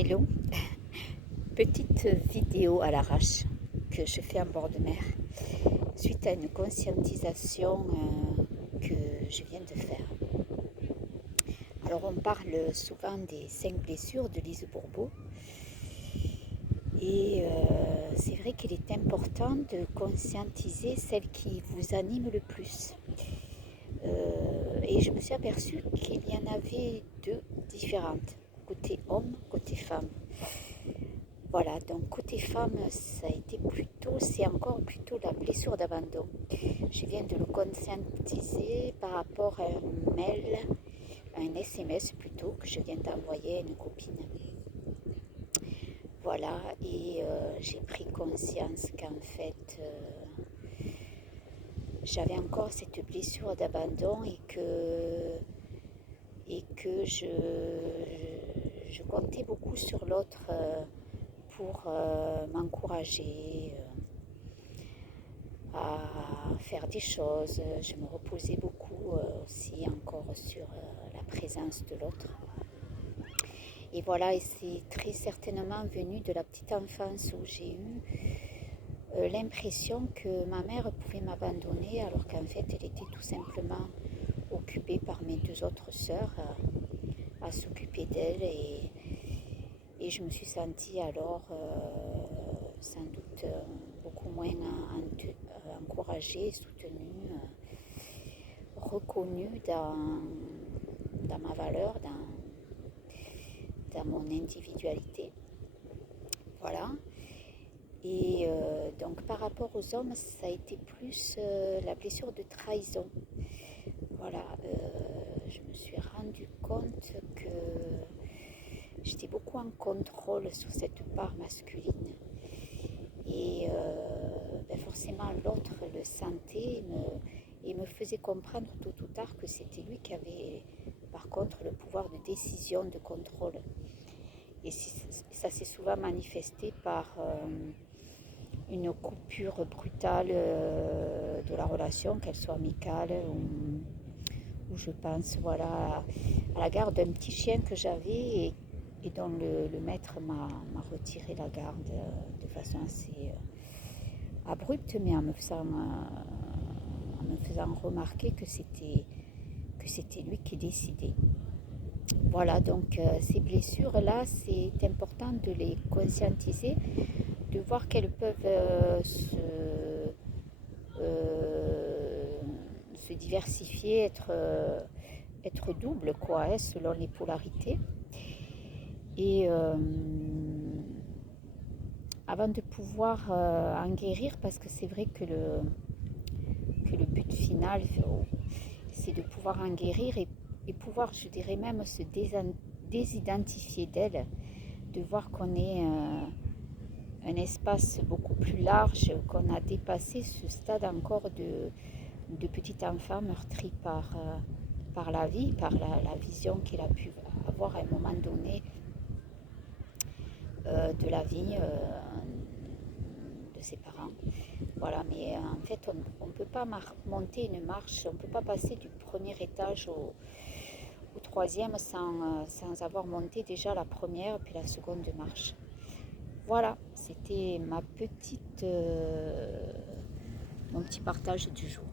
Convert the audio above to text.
Hello, petite vidéo à l'arrache que je fais en bord de mer suite à une conscientisation que je viens de faire. Alors on parle souvent des 5 blessures de Lise Bourbeau et c'est vrai qu'il est important de conscientiser celles qui vous animent le plus. Et je me suis aperçue qu'il y en avait deux différentes, côté homme, côté femme. Voilà, donc côté femme, ça a été c'est encore plutôt la blessure d'abandon. Je viens de le conscientiser par rapport à un mail, un SMS plutôt, que je viens d'envoyer à une copine. Voilà, et j'ai pris conscience qu'en fait, j'avais encore cette blessure d'abandon et que je comptais beaucoup sur l'autre pour m'encourager à faire des choses. Je me reposais beaucoup aussi encore sur la présence de l'autre. Et voilà, et c'est très certainement venu de la petite enfance où j'ai eu l'impression que ma mère pouvait m'abandonner alors qu'en fait elle était tout simplement occupée par mes deux autres sœurs à s'occuper d'elle et je me suis sentie alors sans doute beaucoup moins encouragée, soutenue, reconnue dans ma valeur, dans mon individualité. Voilà. Et donc par rapport aux hommes, ça a été plus la blessure de trahison. Voilà, je me suis rendu compte que j'étais beaucoup en contrôle sur cette part masculine. Et forcément l'autre le sentait et me faisait comprendre tôt ou tard que c'était lui qui avait par contre le pouvoir de décision, de contrôle. Et ça s'est souvent manifesté par une coupure brutale de la relation, qu'elle soit amicale ou je pense voilà, à la garde d'un petit chien que j'avais et dont le maître m'a retiré la garde de façon assez abrupte, mais en me faisant remarquer que c'était lui qui décidait. Voilà, donc ces blessures-là, c'est important de les conscientiser, de voir qu'elles peuvent se diversifier, être doubles, quoi, hein, selon les polarités. Et avant de pouvoir en guérir, parce que c'est vrai que le but final, c'est de pouvoir en guérir et pouvoir, je dirais même, se désidentifier d'elle, de voir qu'on est un espace beaucoup plus large, qu'on a dépassé ce stade encore de petit enfant meurtri par la vie, par la vision qu'il a pu avoir à un moment donné de la vie de ses parents. Voilà, mais en fait, on ne peut pas monter une marche, on ne peut pas passer du premier étage au troisième sans avoir monté déjà la première puis la seconde marche. Voilà, c'était mon petit partage du jour.